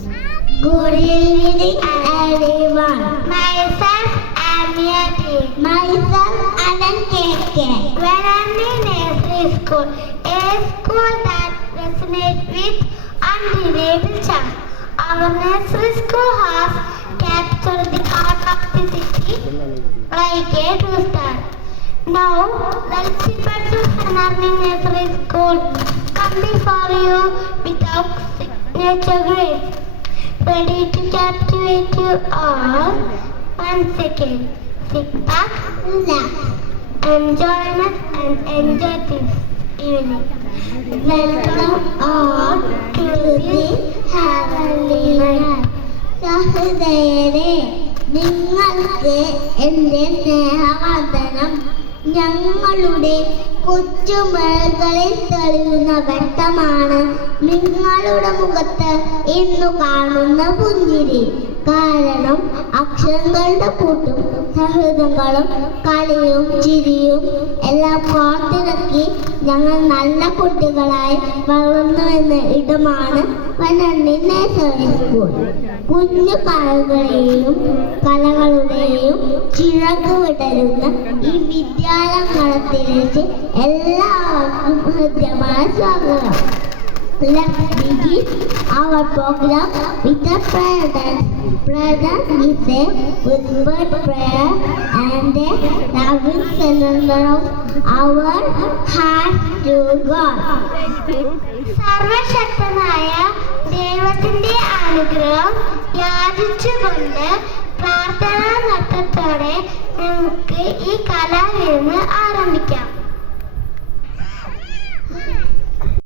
Good evening, everyone. Myself, Amiyati. Myself, Anan KK. When I'm in nursery school, a school that resonates with undeniable charm. Our nursery school has captured the heart of the city like a true star. Now, let's see Learning Nursery School come before you without signature grace, ready to captivate you all. 1 second, sit back, relax, and join us and enjoy this evening. Welcome all to the heavenly night. സഹൃദയരെ, നിങ്ങൾക്ക് എൻ്റെ സ്നേഹവന്ദനം. ഞങ്ങളുടെ കൊച്ചുമഴകളിൽ തെളിയുന്ന വെട്ടമാണ് നിങ്ങളുടെ മുഖത്ത് ഇന്നു കാണുന്ന പുഞ്ചിരി. കാരണം അക്ഷരങ്ങളുടെ കൂട്ടും സൗഹൃദങ്ങളും കളിയും ചിരിയും എല്ലാം കോർത്തിണക്കി ഞങ്ങൾ നല്ല കുട്ടികളായി വളർന്നുവെന്ന ഇടമാണ് വനണ്ണി നഴ്സറി സ്കൂൾ. കുഞ്ഞു കലകളുടെയും ചിറക് വിടരുന്ന ഈ വിദ്യാലയത്തിലേക്ക് എല്ലാവർക്കും ഹൃദ്യമായ സ്വാഗതം. Let's begin our program with a prayer dance. Prayer dance is a whispered prayer and a loving surrender of our hearts to God. സർവശക്തനായ ദൈവത്തിന്റെ അനുഗ്രഹം യാചിച്ചുകൊണ്ട് പ്രാർത്ഥനാ നൃത്തത്തോടെ നമുക്ക് ഈ കലാവിരുന്ന് ആരംഭിക്കാം.